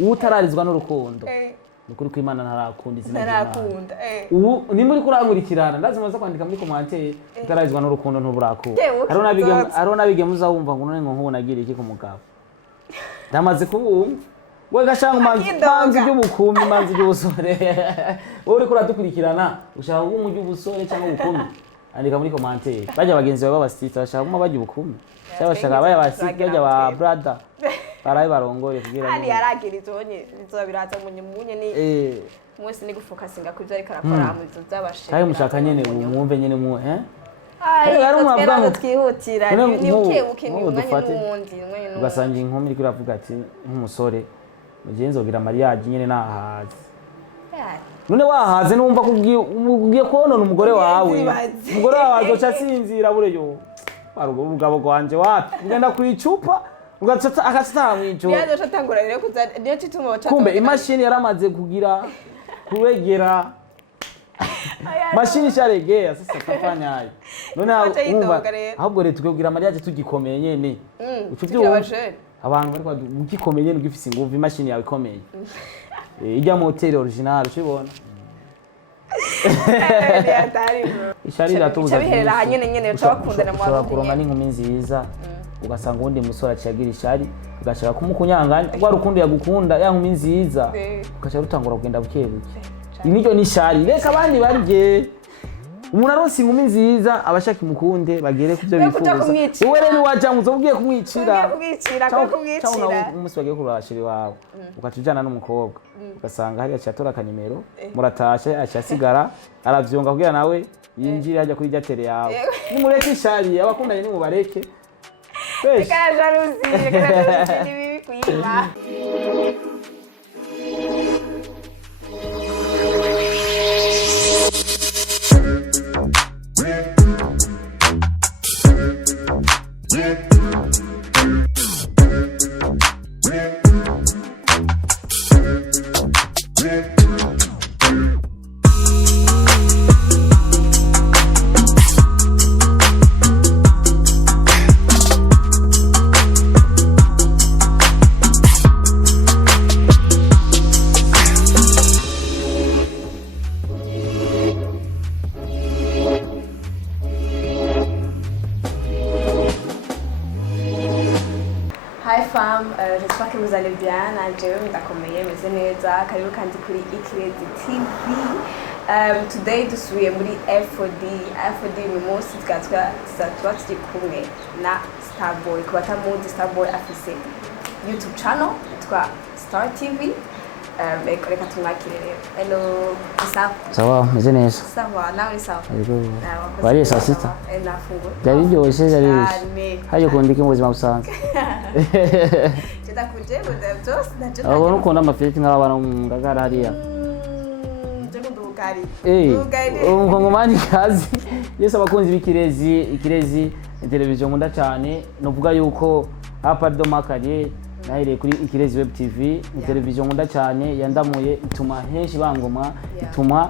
utararizwa n'urukundo nukuri ko Imana ntarakunda izina ntarakunda ubu nimba uri kurankurikirana ndazima zo kwandika muri commentaire utararizwa n'urukundo ntuburakunda haro nabige muzawumva ngo none ngo nagira iki ku mugabo ndamaze kubumva we gashanga manzi by'ubukumi manzi by'ubusore wowe uri kuradukurikirana ushaka ngo by'ubusore cyangwa ubukumi andika muri commentaire bajya bagenzi bawe babasitira bashaka ngo bajya ubukumi cyangwa bashaka baya basitira ba brother baraye barongore kugira ngo yaragira izonye bizobiraza munye ni mwese ni gufokasinga ku byo ariko arakora mu zo zabashe kandi mushaka nyene umwumve nyene mu ari umwabwango twihutira ni ukebuke ni umwanya n'uwundi ugasanga inkumi iri kuravuga ati nk'umusore mugenzi wogira mariage nyene nahaze none wahaze numva kugiye konona umugore wawe azoca asinzira bureyo urugabo rwanje wapi ugenda kwicupa ugatsata akasita mwijo yaje atangura rero kuza niyo cituma bacha kumbe imashini yaramaze kugira kuregera mashini sharegea sasa tafanyaye none ahubwo rero tukugira mariage tugikomeye nyene ucuvyo abantu bari ugikomeye nyene ugifise inguvu imashini yawe ikomeye ijya mu hotel original ucibona ishari ratubuza biherera hanyene nyene cyo bakundana mu bantu kuronka n'inkumi nziza ugasanga undi musore aciyagira ishari ugashaka kumukunyanganya kwa rukundo yagukunda ya nkumi nziza ugashaka rutangura kugenda bukebuke iniryo ni shari reka abandi barye umuntu aronse inkumi nziza abashaka imukunde bagere kuvyo bifuza wowe rero wajanguza ugiye kumwicira umunsi bagiye kurashira wawe ukatujana n'umukobwa ugasanga hari acatora akanimero muratashe acasigara aravyonga kugira nawe yinjire hajya kuri jatere yawe nimureke ishari abakundanye ni mubareke reka jalousie ni bibi kuyiba j'espère que vous allez bien. Najewe ndakomeye meze neza karibu kandi kuri Ikirezi TV. Today dusubiye muri FOD uyu munsi tuba turi kumwe na STARBOY. Ku batamuzi STARBOY afise YouTube channel yitwa Star TV. Reka tumwakire rero. Hello, sawa meze neza. Sawa, nawe ni sawa. Wari saa sita? Nafungo. Byaryoshye byaryoshye. Haje kundika mu buzima busanzwe. Ndakuje byose ndaje. Abo nukunda amafiriti nk'abana mu ngagara hariya. Ngomani kazi. Yesu abakunzi b'Ikirezi televiziyo nkunda cyane novuga yuko apardo makariye naire kuri Ikirezi web TV televiziyo nkunda cyane yandamuye ituma henshi bangoma ituma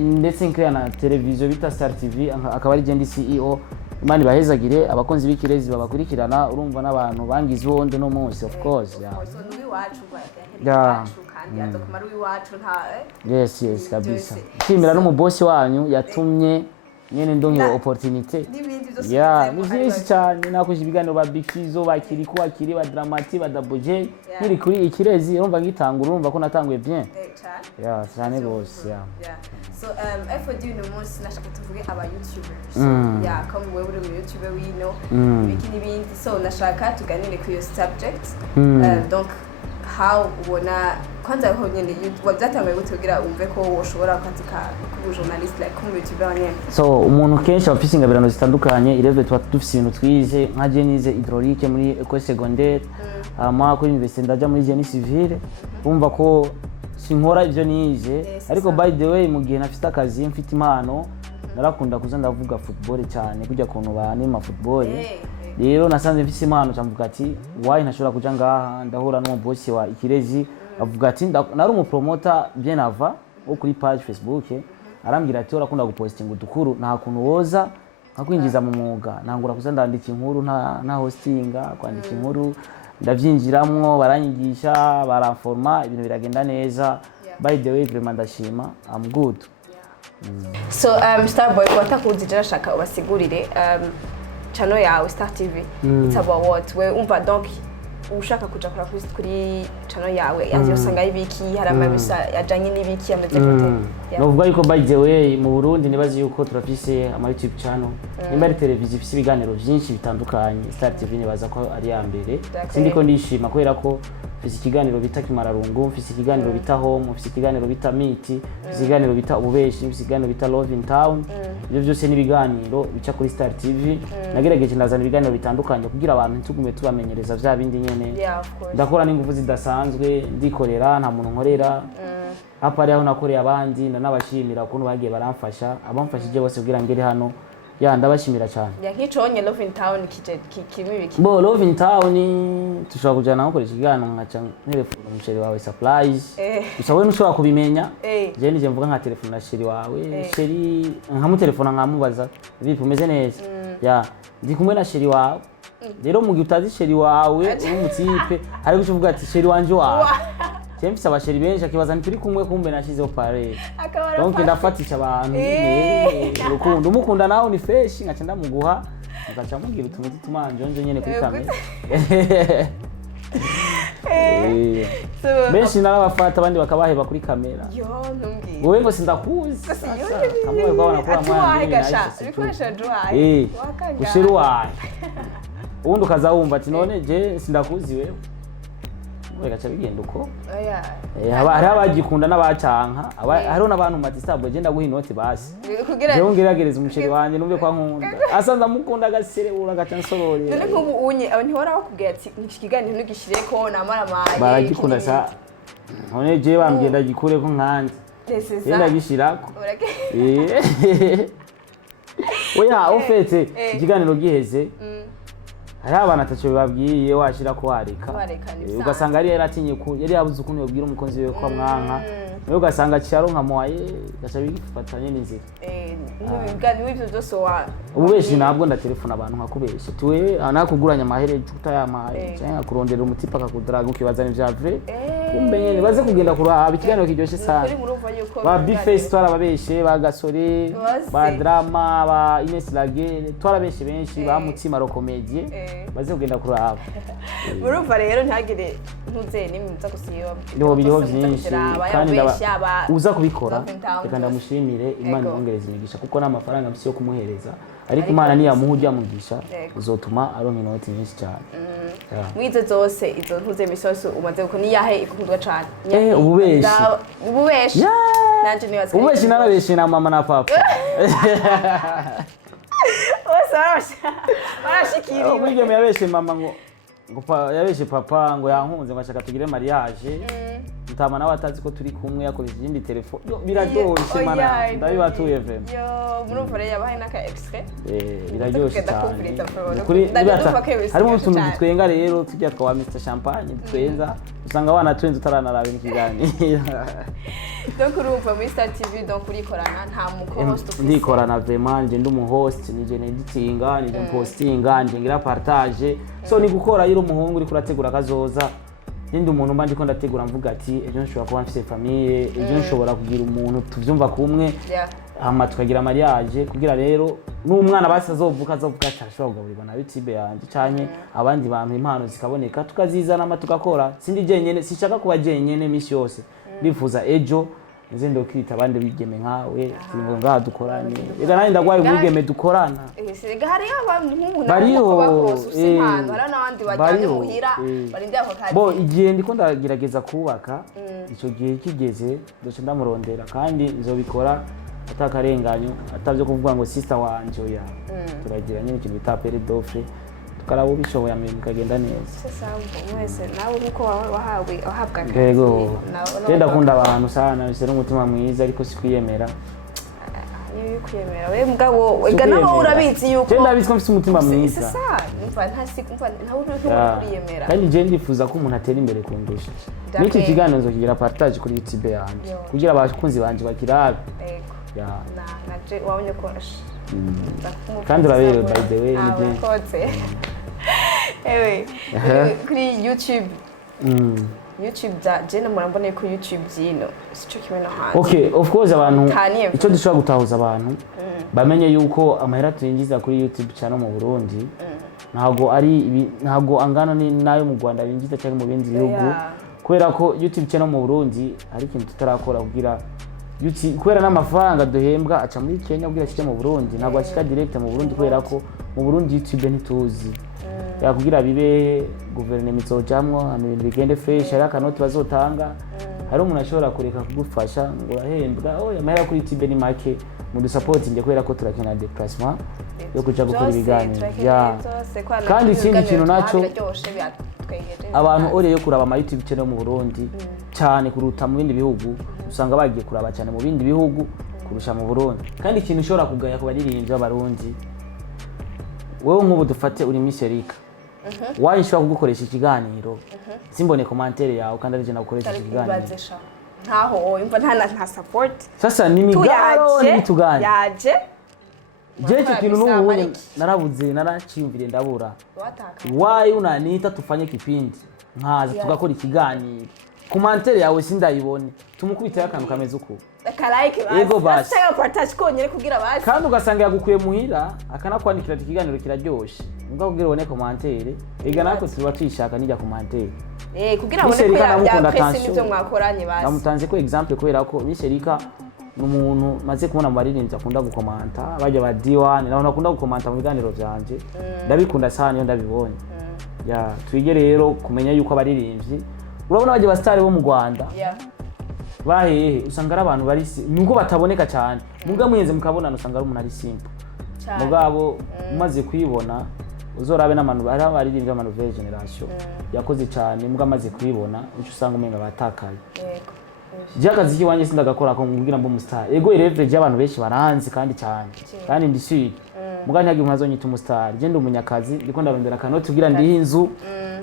ndetse nkira na televiziyo bita Star TV akaba ari jendi CEO Imana bahezagire abakunzi b'Ikirezi babakurikirana urumva n'abantu bangize wonde no munsi of course yes kabisa kimira no mu boss wanyu yatumye nyene ndonyo opportunity ni byinshi cyane nakoje ibiganiro ba Bikizo bakiri ko akiri ba Dramati ba Daboje kiri kuri Ikirezi urumva ngitangura urumva ko natanguye bien cyane bose so FOD no munsi nashaka tuvuge aba YouTubers comme wewe uri mu YouTuber wino bikini bindi so nashaka tuganire ku yo subject donc how ubona kwanza ho nyene wabyatangaye gutugira umve ko woshobora kwandika ku journalist like ku YouTuber nyene so umuntu kenshi afise ingabirano zitandukanye ireve twa dufise ibintu twize nka Genize hydraulique muri école secondaire ama kuri université ndaja muri Génie civile umva ko sinkora ivyo nize ariko by the way mu gihe nafite akazi mfite impano narakunda kuza ndavuga football cyane kujya kuntu banima football rero nasanze mfise impano cyamvuga ati why ntashobora kuja ngaha ndahura no boss wa Ikirezi avuga ati nari umupromoter bien avant wo kuri page Facebook arambwira ati urakunda gupostinga udukuru nta kuntu woza nkakwinjiza mu mwuga nangura kuza ndandika inkuru nta hostinga kwandika inkuru ndavyinjiramwo baranyigisha baranforma ibintu biragenda neza by the way vraiment ndashima I'm good. So Starboy watakuzi je nashaka ubasigurire channel yawe Star TV it's about what we umva donc ushaka kuja kuri channel yawe yazosanga ibiki hari amabisa yajanye n'ibiki ameze gute novuga yuko by the way mu Burundi nibazi yuko turafise ama YouTube channel nimba ari televiziyo ifise ibiganiro byinshi bitandukanye Star TV nibaza ko ari ya mbere sindiko ndishima kubera ko mfise ikiganiro bita Kimararungu mfise ikiganiro bita Home mfise ikiganiro bita Miti mfise ikiganiro bita Ububeshi mfise ikiganiro bita Love in Town ibyo byose ni ibiganiro bica kuri Star TV nagerageje ndazana ibiganiro bitandukanye kugira abantu tugume tubamenyereza vya bindi nyene ndakora n'ingufu zidasanzwe ndikorera nta muntu nkorera hapa ari aho nakoreye abandi ndanabashimira ukuntu bagiye baramfasha abamfashije bose kugira ngere hano ya ndabashimira cyane ya nkiconye Love in Town kirimo ibiki bo Love in Town tushobora kujana nko kuri kiganiro nkaca telefone umusheri wawe surprise usawe nushobora kubimenya je nije mvuga nka telefone na sheri wawe sheri nkamu telefone nkamubaza vipi umeze neza ya ndi kumwe na sheri wawe rero mu gihe utazi sheri wawe umutipe ari kuvuga ati sheri wanje wawe James abasheri benshi akibaza nturi kumwe kumbe nashizeho pare donc ndafatisha abantu urukundo umukunda nawe ni fresh ngaca ndamuguha ngaca mugira utuntu tumanjonje nyene kuri kamera benshi narabafata abandi bakabaheba kuri kamera yo ntumbwire wowe ngo sindakuzi kamwe kwabana kwa mwana bikoresha juhaye ushiru wawe ubundi ukazawumva ati none je sindakuzi wewe gacha bigenda uko hari abagikunda n'abacanka hariho n'abantu mati Starboy je ndaguha inoti basi rero ngeragereza umusheri wanje numve kwa nkunda asanza mukunda gaserebura gaca nsorore none nk'ubu unye ntihora bakubwiye ati iki kiganiro ntugishireko namara maye baragikunda sa none je bambwiye ndagikureko nkandi yenda gishirako oya ofete ikiganiro giheze hari abana atacho babwiye washira ko hareka ugasanga ari yaratinye ko yari yabuze ukuntu yobwira umukonzi we kwa mwanka nayo ugasanga cyaro nka moye gacha bigifatanye n'inzira nk'ibigani w'ibyo byose wa ubeshi nabwo ndatelefona abantu nkakubesha tuwe anakuguranya amahere utayamaye cyangwa kurondera umutipa akakudraga ukibazana vya vrai kumbe nyene baze kugenda kuraba ikiganiro kiryoshe sana ba Bface twarababeshe ba Gasore ba Drama ba Ines Lagere twarabeshe benshi ba Mutima ro comedie baze kugenda kuraba murumva rero ntagire ntuze nimwe gusiyo biriho byinshi kandi uza kubikora reka ndamushimire Imana yongereza imigisha kuko n'amafaranga mfise yo kumuhereza ariko Imana niya muhujya mugisha uzotuma aronka inoti nyinshi cyane mwize zose izo ntuze misoso umaze uko niyahe ikundwa cyane ububeshi nanje nibaza ububeshi narabeshe na mama na papa barashikiriwe umwigeme yabeshe mama ngo yabeshe papa ngo yankunze ngo ashaka tugire mariage mutama nawe atazi ko turi kumwe yakoresha iyindi telefone biraryoshe mana ndabibatuye vrema yo murumva rero yabaye naka extrait biraryoshe cyane kuri harimo utuntu dutwenga rero tujya twa Mr Champagne dutwenza usanga abana twenze utaranarabe n'ikiganiro donc urumva muri Star TV donc urikorana nta muko-host ndikorana vraiment nje ndumu host nije editinga nije postinga nje ngira partage so ni gukora yiro umuhungu uri kurategura kazoza nindi umuntu mba ndiko ndategura mvuga ati ejo nshobora kuba mfise famille ejo nshobora kugira umuntu tuvyumva kumwe hama tukagira mariage kugira rero n'umwana basi azovuka atashobora kugaburirwa na YouTube yanje canye abandi bantu impano zikaboneka tukazizana ama tugakora sindi jenyene sishaka kuba jenyene misi yose ndifuza ejo nze ndokita abandi bigeme nkawe ngo ngaha dukorane ega nandi ndagwaye ubugeme dukorana ega hari abantu nk'umuntu bariho impano hari n'abandi bajyanye muhira barindi ako kadi bo igihe ndiko ndagerageza kubaka ico gihe kigeze ndoce ndamurondera kandi nzobikora atakarenganyo atavyo kuvuga ngo sister wanje oya turagira nyine ikintu bita pere d'offre tukaraba ubishoboye amenye kagenda neza sasa mwese nawe uko wahabwa yego genda kunda abantu sana bise n'umutima mwiza ariko sikwiyemera kwiyemera we mugabo ega naho urabizi yuko genda biziko mfite umutima mwiza sasa umva ntawe uri kwiyemera kandi je ndifuza ko umuntu atera imbere kundusha n'iki kiganiro nzokigira partage kuri YouTube yanjye kugira abakunzi banje bakirabe ya naje wabonye ko kandi uraberewe by the way ni ewe kuri YouTube YouTube za jene murambone ku YouTube zino sico kimwe no hanze. Okay, of course abantu ico dushobora gutahuza abantu bamenye yuko amahera tuyinjiza kuri YouTube cyane mu Burundi ntago angana ni nayo mu Rwanda binjiza cyane mu bindi bihugu kubera ko YouTube cyane mu Burundi ari ikintu tutarakora kugira YouTube kubera n'amafaranga duhembwa aca muri Kenya kugira kije mu Burundi ntago ashika direct mu Burundi kubera ko mu Burundi YouTube ntituzi kugira bibe guverinoma izojamwo ibintu bigende fresh ari akanoti bazotanga hari umuntu ashobora kureka kugufasha ngo urahembwa amahera kuri YouTube ni make mu dusupport kubera ko turakena déplacement yo kuja gukora ibiganiro kandi ikindi kintu naco abantu ore yo kuraba ama YouTube channel mu Burundi cyane kuruta mu bindi bihugu usanga bagiye kuraba cyane mu bindi bihugu kurusha mu Burundi kandi ikintu ushobora kugaya ku baririmbyi b'abarundi wewe nk'ubu dufate uri Miserika wayishwa kugukoresha ikiganiro simbone commentaire yawe kandi arije nagukoresha ikiganiro ntaho yumva nta support sasa ni migaro ni bitugani yaje je cyo kintu n'ubu narabuze naraciyumvire ndabura why unanita tufanye kipindi nkaza tugakora ikiganiro commentaire yawe sindayibone tumukubita akantu kameze uko akarayike basi partage konyere kugira basi kandi ugasanga yagukuye muhira akanakwandikira ikiganiro kiraryoshe ngo kugira ubone commentaire ega nako tuba twishaka nijya commentaire kugira abone ko yapresse nivyo mwakoranye basi namutanze ko example kubera ko Miserika n'umuntu maze kubona mu baririmbyi akunda gukomanta bajya ba D1 naho nakunda gukomanta mu biganiro byanje ndabikunda cyane iyo ndabibonye twige rero kumenya yuko abaririmbyi urabona bajya ba star bo mu Rwanda bahehe usanga ari abantu bari nuko bataboneka cyane muga muyenze mukabonana usanga ari umuntu ari simple mugabo umaze kwibona uzorabe n'abantu ari abaririmbyi b'ama nouvelle generation yakoze cyane muga amaze kwibona uco usanga umenga batakaye Jakazi kiwanye sindagakora ko ngugira mbo mustar ego leverage y'abantu benshi baranzi kandi cyane kandi ndishiki muga ntihagi mwazonyita umustar je ndi umunyakazi ndiko ndarondera kanoti kugira ndi inzu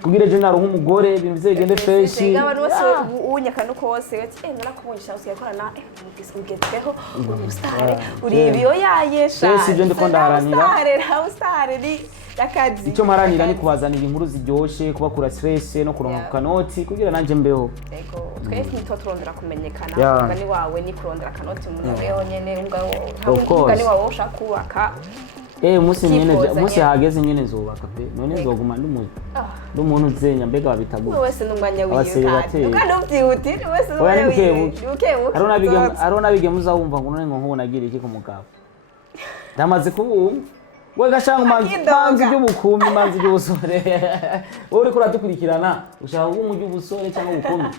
kugira je naronka umugore ibintu bizegende fresh abantu bose unyaka no kose ati narakubonyesha usiyakora na ugezeho umustar uri ibiyo yayesha sisi je ndiko ndaharanira umustar ni yakazi icyo maranira ni kubazanira inkuru ziryoshe kubakura stress no kuronka kanoti kugira nanje mbeho ego twese nitwa turondera kumenyekana ngani wawe ni kurondera kanoti mu mbeho nyene ngani wawe ushaka kubaka musi hageze nyene nzubaka pe none nzoguma n'umuntu uzenya mbega babitaguye wese n'umwanya wiwe kandi ubyihutire wese n'umwanya arona bige muzawumva ngo none ngo nagira iki ku mugabo ndamaze kubumva we gashanga manzi by'ubukumi manzi by'ubusore uri kuradukurikirana ushaka ubu by'ubusore cyangwa ubukumi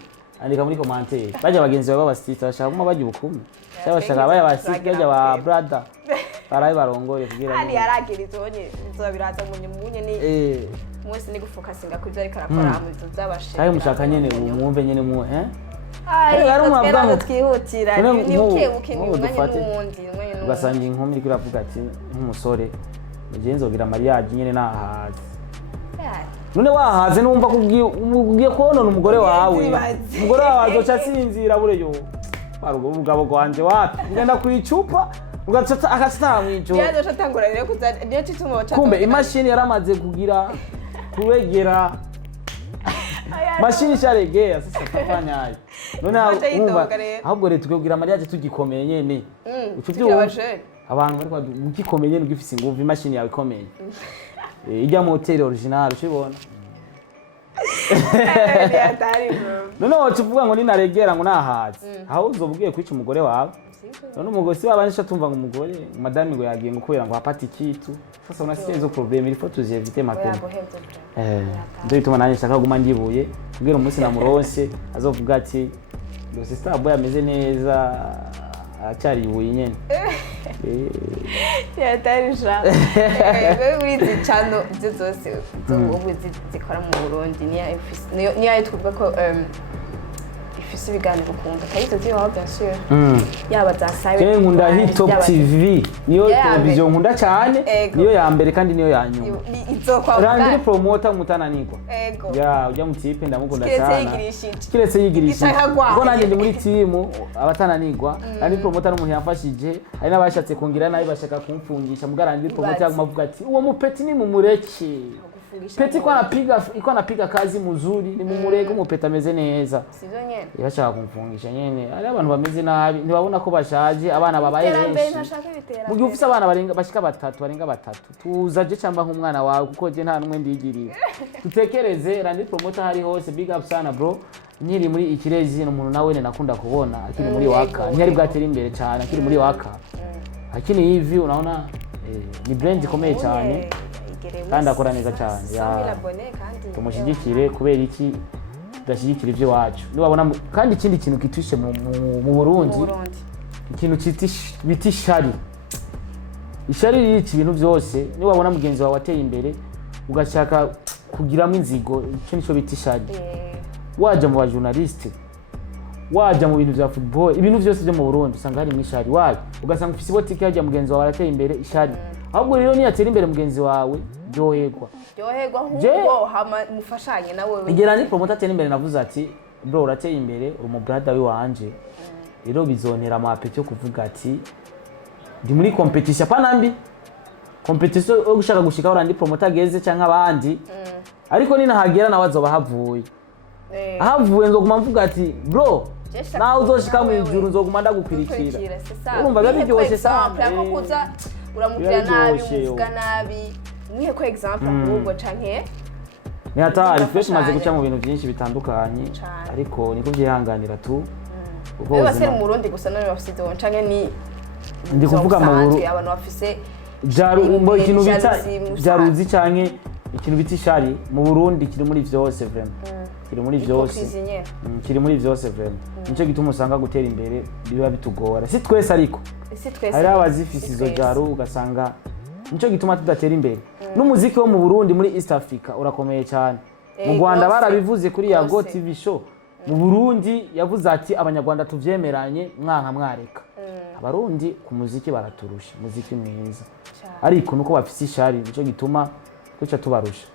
andika muri commentaire bajya bagenzi baba basita bashaka kuma bajya ubukumi cyangwa bashaka baya basita bajya ba brother baraye barongore kugira kandi yaragira izonye nzobiraza munye ni mwese ni gufokasinga kuri ariko arakora amuzo z'abashe ayo mushaka nyene umwumve nyene mu ari umwabwango twihutira ni ukebuke ni umwanya n'uwundi ugasanga inkumi iri kuravuga ati nk'umusore mugenzo gira mariage nyene nahaze none wahaze numva kugiye konona umugore wawe azoca sinzira bureyo barugabo gwanje wapi ngenda kwicupa ugatata akasita mwijo yaje atangura rero kuzana niyo cituma bacha kumbe imashini yaramaze kugira kubegera mashini sharegea sasa tafanyaye none ahubwo rero tukugira mariage tugikomeye nyene ucuvyo abantu bari ugikomeye nyene ugifise inguvu imashini yawe ikomeye ijya mu hotel original ushibona none wacuvuga ngo ninaregera ngo nahaze aho uzobwiye kwica umugore wawe none umugore si babanisha tumva ngo umugore madame ngo yagiye ngo kubera ngo apati kitu sasa unasizo problem il faut tuzi éviter mapema ndo ituma nanye shaka guma ndibuye kugira umunsi na muronse azovuga ati ngo STARBOY ameze neza acyari ibuye nyene yatarisha wewe zicano zose z'ubu zikora mu Burundi niya twibuka ko ifise ibiganiro ukunda kayito zibaho bien sûr yaba za sawe nkunda hit top tv niyo television nkunda cyane niyo ya mbere kandi niyo ya nyuma izokwa rangire promoter mutananirwa ujya mu tipe ndamukunda cyane kiretse yigirishije ko nanjye ndi muri team abatananirwa ari promoter n'umuntu yafashije ari nabashatse kongira nayo bashaka kumfungisha mugarangire promoter yagumavuga ati uwo mupeti ni mumureke Peti iko anapiga kazi muzuri ni mumurego umupeta ameze neza. Sivyo nyene. Yashaka kumfungisha nyene. Ari abantu bameze nabi ntibabona ko bashaje abana babaye benshi. Mu gihe ufise abana bashika barenga batatu tuzaje cyamba nk'umwana wawe kuko je nta numwe ndigirira. Tutekereze randi promoter hari hose big up sana bro. Nyiri muri ikirezi n'umuntu nawe nakunda kubona akiri muri waka. Nyari bwatera imbere cyane akiri muri waka. Akini hivi unaona ni brand ikomeye cyane. Kandi akora neza cyane tumushyigikire kubera iki tudashyigikira ibyo wacu niwabona kandi ikindi kintu kitushe mu Burundi ikintu bita ishari y'iki bintu byose niwabona mugenzi wawe wateye imbere ugashaka kugiramo inzigo icyo nico bita ishari waje mu bajournaliste waje mu bintu bya football ibintu byose byo mu Burundi usanga hari mwishari waje ugasanga ufise botike yaje mugenzi wawe arateye imbere ishari ahubwo rero niyatera imbere mugenzi wawe ryoherwa ahubwo hama mufashanye nawe igera ni promoter atera imbere navuze ati bro urateye imbere uri mu brother wanje rero bizontera amapeti yo kuvuga ati ndi muri competition panambi competition yo gushaka gushika urandi promoter ageze cyangwa abandi ariko nina hagera nawe azoba havuye ahavuye nzoguma mvuga ati bro nawe uzoshika mu ijuru nzoguma ndagukwirikira urumva babiryoshye sana uramubwira nabi umuvuga nabi nihe ko example ahubwo canke ni hatari twe tumaze guca mu bintu byinshi bitandukanye ariko niko byihanganira tu ubwo basere mu Burundi gusa nawe bafite canke ni ndi kuvuga mu Burundi abantu bafise mbo ikintu bita jaruzi canke ikintu bita ishari mu Burundi kiri muri vyose vraiment kiri muri vyose kiri muri vyose vraiment nico gituma usanga gutera imbere biba bitugora si twese ariko hari abazifise izo jaru ugasanga nico gituma tudatera imbere n'umuziki wo mu Burundi muri East Africa urakomeye cyane mu Rwanda barabivuze kuri Yago TV show mu Burundi yavuze ati abanyarwanda tuvyemeranye mwanka mwareka abarundi ku muziki baraturusha muziki mwiza ariko nuko bafise ishari nico gituma twica tubarusha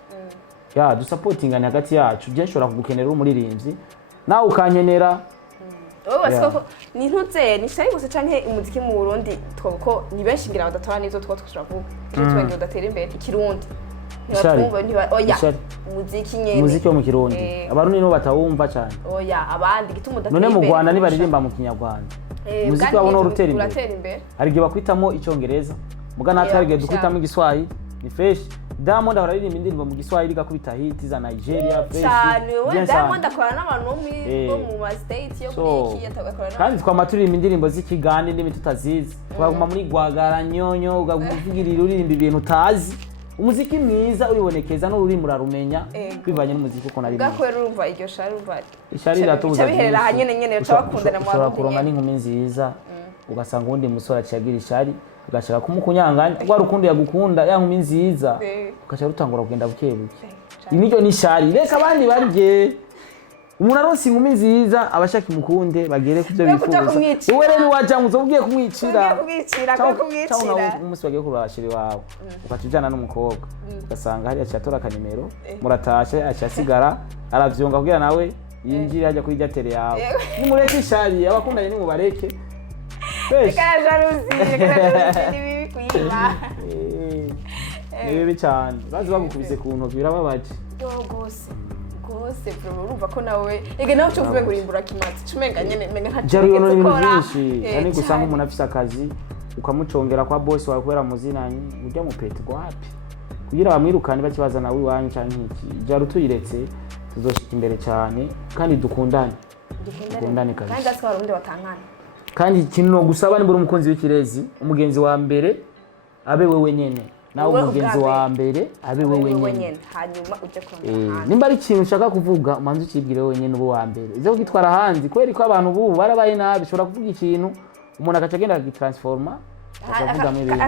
ya du supportingane hagati yacu je nshobora kugukenera umuririmbyi nawe ukankenera wowe basiko ni ntuze ni shari gusa canke umuziki mu Burundi twoko ni benshi ngira badatora nivyo turavuga icyo twenge udatera imbere ikirundi ntibatumva oya umuziki nyene umuziki wo mu Kirundi abarundi no batawumva cyane oya abandi gituma udatera imbere none mu Rwanda nibaririmba mu Kinyarwanda umuziki wabo no rutera imbere hari gihe bakwitamo icyongereza muga natwe hari gihe dukwitamo igiswahili ni fresh Diamond araririmba indirimbo mu Giswahili gakubita hit za Nigeria fresh cyane we Diamond akora n'abantu bo mu state yo kuri iki yatagakora kandi twamaturimba indirimbo z'ikigande ndimi tutazizi twaguma muri gwagara nyonyo ugavugirira uririmba ibintu utazi umuziki mwiza uribonekeza no ruri murarumenya kwivanye n'umuziki uko nari gakwera urumva iryo shari urumva ishari ratubuza biherera hanyene cyabakundana mu Burundi kuronka n'inkumi nziza ugasanga undi musore aciyagira ishari ugashaka kumukunyanganya kwa rukundo yagukunda ya nkumi nziza ugacha rutangura kugenda bukebuke iniryo ni shari reka abandi barye umuntu aronse inkumi nziza abashaka imukunde bagere kuvyo bifuza wowe rero waja muzobugiye kumwicira umunsi bagiye kurashira wawe ukatujana n'umukobwa ugasanga hari acatora akanimero muratashe acasigara aravyonga kugira nawe yinjire hajya kuri jatere yawe nimureke ishari abakundanye nimubareke ni bibi cyane bazi bagukubise ku ntoki birababaje gose urumva ko nawe ege nawe cyo uvuye kurimbura kimatsi cumenga nyene menga nta jari no ibintu byinshi yani gusanga umuntu afise akazi ukamucongera kwa boss wawe kwera muzinanye ujya mu peti gwapi kugira bamwirukane bakibaza nawe iwanyu canke iki jari utuyiretse tuzoshika imbere cyane kandi dukundane kazi kandi asaba urundi batankana kandi ikintu no gusaba nimbura umukunzi w'ikirezi umugenzi wa mbere abe wewe nyene nawe umugenzi wa mbere abe wewe nyene hanyuma uje kurondera nimba ari ikintu ushaka kuvuga umanze ukibwire wewe nyene ubo wa mbere ivyo gitwara hanzi kweri ko abantu bubu barabaye nabi ushobora kuvuga ikintu umuntu akaca agenda akagitransforma akavuga mu ibintu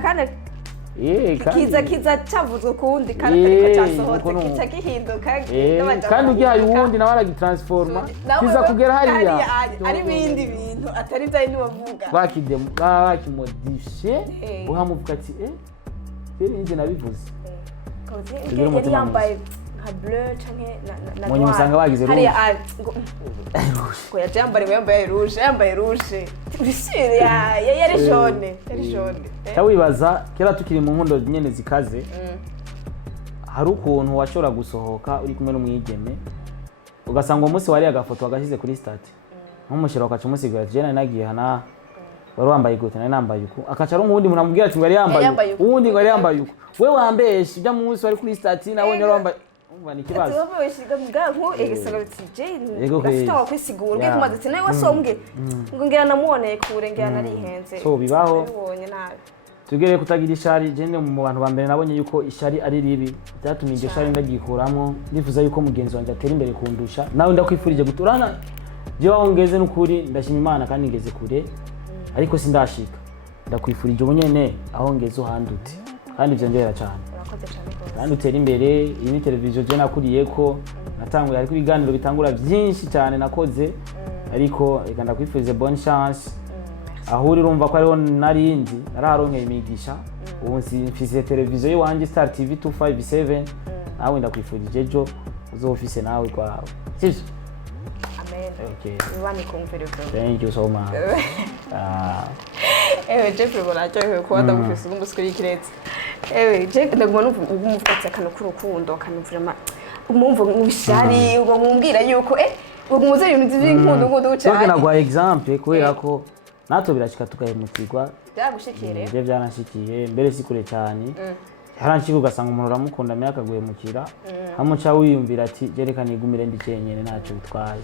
kiza cavuzwe kundi kandi ariko cyasohotse kica gihinduka kandi ugihaye uwundi nawe aragitransforma kiza kugera hariya ari bindi bintu atari bya bindi bavuga bakimodifye uhamuvuga ati rero inje nabivuze yari yambaye nka bleu canke na noir musanga bagize rouge ko yambaye rouge urishire yari jaune cyawibaza kera tukiri mu nkundo nyene zikaze hari ukuntu washobora gusohoka uri kumwe n'umwigeme ugasanga uwo munsi wari agafoto wagashyize kuri stati nk'umushira wakaca umusigura ati jena nagiye hana wari wambaye gute nari nambaye uko akaca ari uwundi muntu amubwira ati ngo yari yambaye uwundi ngo yari yambaye uko we wambeshe ujya munsi wari kuri stati nabonye wari wambaye umva ni kibazo tubabeshiga mugabo egesanga tije gafita kwisigura ngiye kumaze ati nawe wasombwe ngo ngira namuboneye kure ngira narihenze so bibaho bibonye nabi tugere kutagira ishari je mu bantu bambere nabonye yuko ishari ari ribi byatumye iryo shari ndagikuramo ndifuza yuko mugenzi wanje atera imbere kundusha nawe ndakwifurije guturana je wongeze n'ukuri ndashima Imana kandi ngeze kure ariko sindashika ndakwifurije ubunyene aho ngeze uhandute kandi ivyo ndera cyane kandi utera imbere iyi ni televiziyo je nakuriyeko natanguye ariko ibiganiro bitangura byinshi cyane nakoze ariko reka ndakwifurize bonne chance aho uri urumva ko ariho narindi nararonkeye imigisha ubu mfise televiziyo yiwanje Star TV 257 nawe ndakwifurije ejo uzofise nawe kwawe sivyo amen okay wani kumvira thank you so much Jeffrey bonacyo ko ndamufise ubundi sikuri kiretse Jeff ndaguma n'umuvugatse akano k'urukundo kanuvira umumva ubishari ubamubwira yuko ubumuze ibintu by'inkundo cyane nagwa example kubera ko nato birashika tugahemutirwa byagushikire je byanashikiye mbere sikure cyane haranshika ugasanga umuntu uramukunda me akaguhemukira hamuca wiyumvira ati jereka nigumire ndi cyenyene ntacyo bitwaye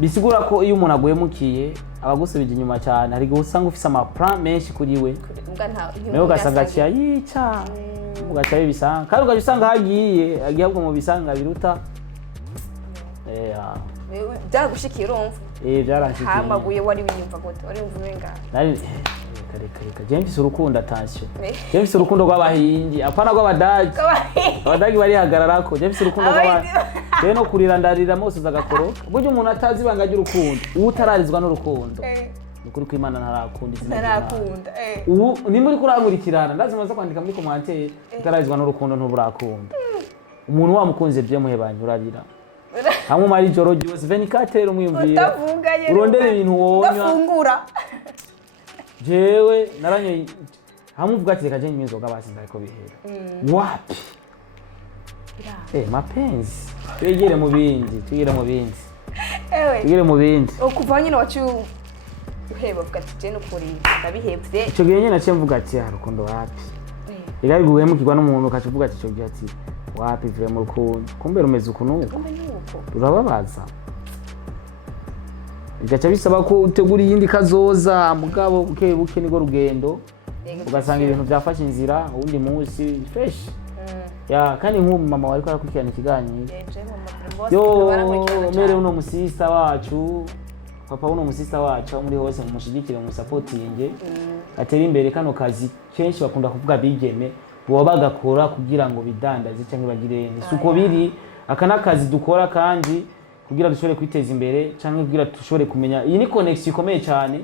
bisigura ko iyo umuntu aguhemukiye abagusubije inyuma cyane hari gusanga ufise amaplan menshi kuri we nawe ugasanga yica ugaca bibisanga kandi ugaca usanga hagiye ahubwo mu bisanga biruta byagushikiye urumva byaranshikiye hamaguye wari wiyumva gute wari wumva umenga reka James urukundo attention James urukundo rw'abahingi apana rw'abadagi bari hagararako James urukundo rw'abahingi no kurira ndarira mose zagakoroka buryo umuntu atazi ibanga ry'urukundo utararizwa n'urukundo ukuri kw'Imana ntarakunda ntarakunda ubu nimba uri kurankurikirana ndazimaze kwandika muri commentaire utararizwa n'urukundo ntuburakunda umuntu wamukunze bye muhebanye urarira hamwe mari joro ryose 24 umwiyumvira urondera ibintu wonywa ndafungura jewe naranye hamuvuga ati reka je nyinzoga basinda ariko bihera wapi mapenzi twegere mu bindi tugire mu bindi ukuva nyine wacu uheba vuga ati je n'ukuri ndabihevye ico gihe nyine naciye mvuga ati harukundo wapi igari guhemukirwa n'umuntu ukacuvuga ati ico gihe ati wapi vire mu rukundo kumbe rumeze ukunuko urababaza igaca bisaba ko utegura iyindi kazoza mugabo buke nigo rugendo ugasanga ibintu byafashe inzira ubundi munsi fresh kandi nk'ubu mama wari kwarakurikirana ikiganiro mere uno musista wacu papa uno musista wacu aho muri hose mushigikire mu supporting atera imbere kano kazi kenshi bakunda kuvuga bigeme bo bagakora kugira ngo bidandaze cyangwa bagire suko biri akanakazi dukora kandi kugira dushobore kwiteza imbere cyangwa kugira dushobore kumenya iyi ni connection ikomeye cyane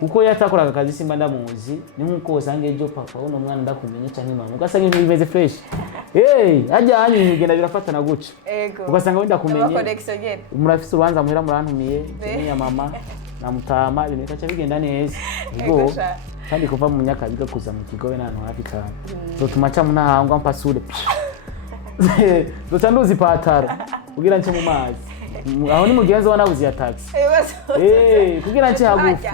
kuko yatakoraga akazi simba ndamuzi ni nkuko usange ejo papa uno mwana ndakumenye cyangwa mama ugasanga ibintu bimeze fresh ajya hanyu bigenda birafatana guca ugasanga wenda kumenye murafise ubanza muhera murantumiye kimenya mama namutama ibintu kaca bigenda neza ubwo kandi kuva mu myaka biga kuza mu kigo n'ahantu hafi cyane tumaca mu nahangwa mpasure dosanduzi patara kugira nce mu mazi aho ni mugenzi wanabuzi ya taxi kugira nce hagufi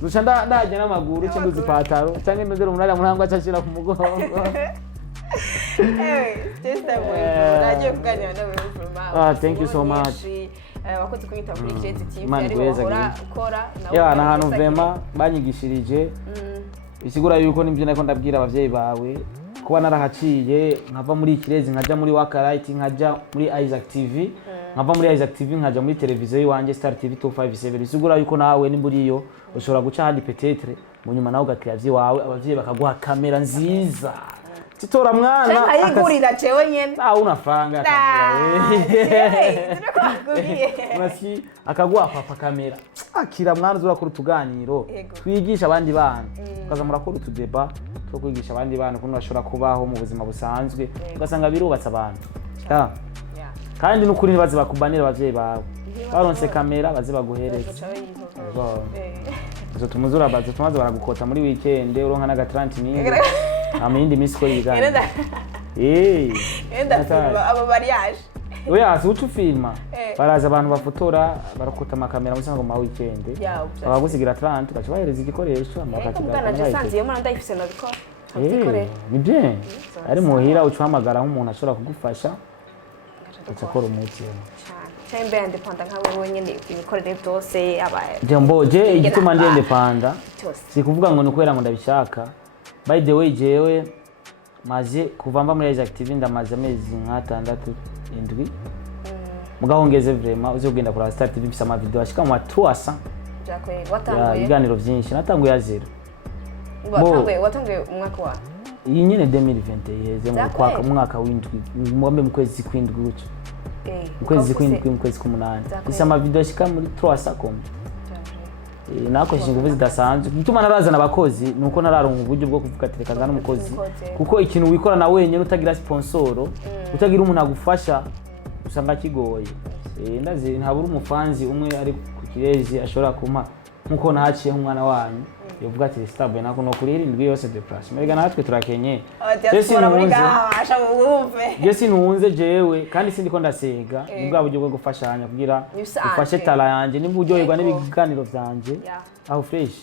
duca ndajya n'amaguru cyo nduzi pataro cyangwa ndondera umunara muhangwa acashira ku mugongo thank you so much wakoze kwita kuri Jezi TV ari wahora ukora na hano vema banyigishirije isigura yuko nibyo nako ndabwira abavyeyi bawe kuba narahaciye nkava muri Ikirezi nkaja muri Wakarite nkaja muri Isaac TV nkava muri Isaac TV nkaja muri televiziyo yiwanje Star TV 257 isigura yuko nawe nimburiyo ushobora guca handi petetre mu nyuma nawe ugakira wawe abavyeyi bakaguha kamera nziza titora mwana ayigurira cewe nyene unafanga masi akaguha papa kamera akira mwana uzura kuri tuganiro twigisha abandi bana ukaza murakora utudeba two kwigisha abandi bana kuno bashobora kubaho mu buzima busanzwe ugasanga birubatse abantu kandi n'ukuri nibaze bakubanira abavyeyi bawe baronse kamera baze baguhereza zo tumuzura baze tumaze baragukota muri weekend uronka naga 30 minutes amindi misi ko yigana enda filma abo mariage oya si ucu filma baraza abantu bafotora barakuta amakamera musango ma weekend babagusigira 30 gacha bahereza igikoresho amakatira nje sanziye mwana ndayifise nabiko ni bien ari muhira uchamagara nk'umuntu ashobora kugufasha ucakora umuti Tembe independent nkawe wenyine ibikorere byose abaye Jamboje igituma ndi independent si kuvuga ngo nukwera ngo ndabishaka by the way jewe maze kuvamba muri age active ndamaze amezi nk'atandatu indwi mugahongeze vraiment uzi kugenda kuri Star TV bisama video ashika mu 300 byakweye watanguye ibiganiro byinshi natanguye ya zero watanguye umwaka wa iyi nyene 2020 yeze mu mwaka w'indwi mu kwezi kw'indwi guco ukwezi kw'indwi mu kwezi k'umunani bisama video ashika muri 300 kombi nakoresheje ingufu zidasanzwe gituma narazana abakozi nuko nararonka uburyo bwo kuvuga ati reka nzana umukozi kuko ikintu wikora na wenyine utagira sponsoro utagira umuntu agufasha usanga kigoye ndazi ntabura umufanzi umwe ari ku kirezi ashobora kuma nkuko nahaciye umwana wanyu yovuga ati STARBOY nako no kurira indwi yose de place merega natwe turakenye Jesi nunze jewe kandi sindi ko ndasega ubwa buryo bwo gufashanya kugira ufashe tala yanje niburyoherwa n'ibiganiro vyanje aho fresh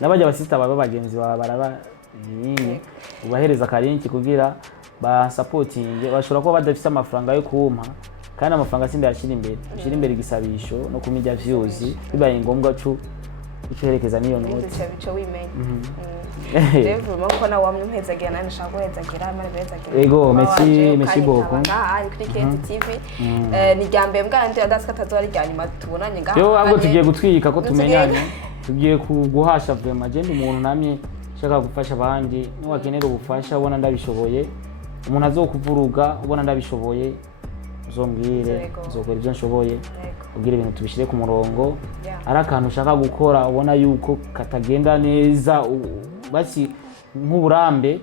nabaje abasista baba bagenzi baba baraba nini ubahereza karinki kugira ba supporting bashobora kuba badafite amafaranga yo kumpa kandi amafaranga sindi yashira imbere igisabisho no kumijya views bibaye ngombwa cyo ucerekeza niyo note bico wimenya Devu mako na wamwe mpezagira nani shaka guhezagira mara bezagira ego merci beaucoup ari kuri KTV ni ryambe mbwa ndi adasika tazori ryanyuma tubonanye ngaha yo ahubwo tugiye gutwika ko tumenyanye tugiye kuguhasha vraiment je ndi umuntu namye shaka gufasha abandi niwakenera ubufasha ubona ndabishoboye umuntu azokuvuruga ubona ndabishoboye uzombwire uzokora ibyo nshoboye ubwire ibintu tubishire ku murongo ari akantu ushaka gukora ubona yuko katagenda neza basi nk'uburambe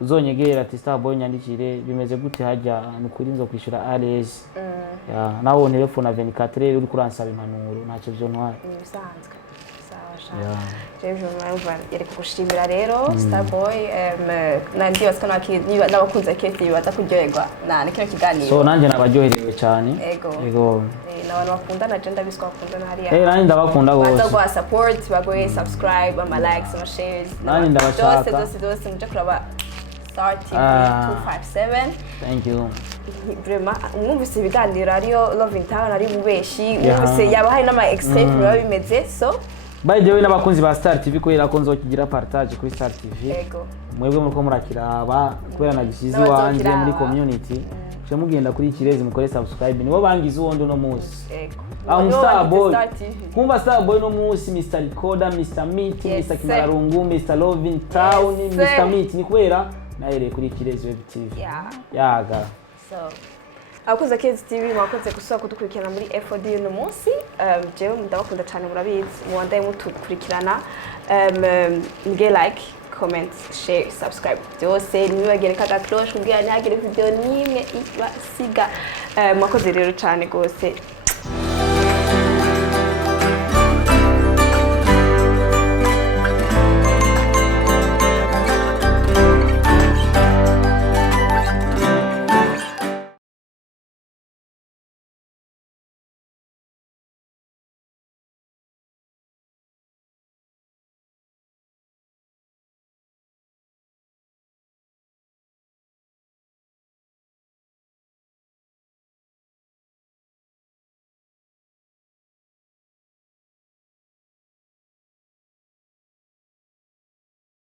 uzonyegera ati STARBOY nyandikire bimeze gute hajya nukuri nzo kwishura ALS nawo telefone 24 uri kuransaba impanuro ntacyo byo ntwara bisanzwe Jeje mwumva yari kugushimira rero STARBOY nandi basana niba nabakunze kete bibaza kuryoherwa na kino kiganiro so nanje nabaryoherewe cyane ego nabantu bakundana je ndabiswa bakundana hariya nanje ndabakunda gose bazagwa support bagoye subscribe ama likes ama shares nanje ndabashaka dose muje kuraba Star TV 257 thank you vraiment umwumvise ibiganiro ariyo Love in Town ari mubeshi umvise yaba hari n'ama extrait biba bimeze so by the way n'abakunzi ba Star TV kubera ko nzokigira partage kuri Star TV mwebwe muriko murakiraba kubera nagishizi wanje muri community cyo mugenda kuri Kirezi mukore subscribe nibo bangize uwondo no musi STARBOY kumva STARBOY no musi Mr Recorder Mr Meet Mr Kimararungu Mr Love in Town Mr Meet ni kubera nahere kuri Kirezi Web TV yaga so abakoze Kids TV mwakoze gusaba kudukurikirana muri FOD uno munsi jewe ndabakunda cyane murabizi muwandaye mutukurikirana nge like comment share subscribe byose niwagere kaga cloche kugira ntagire video nimwe ibasiga mwakoze rero cyane gose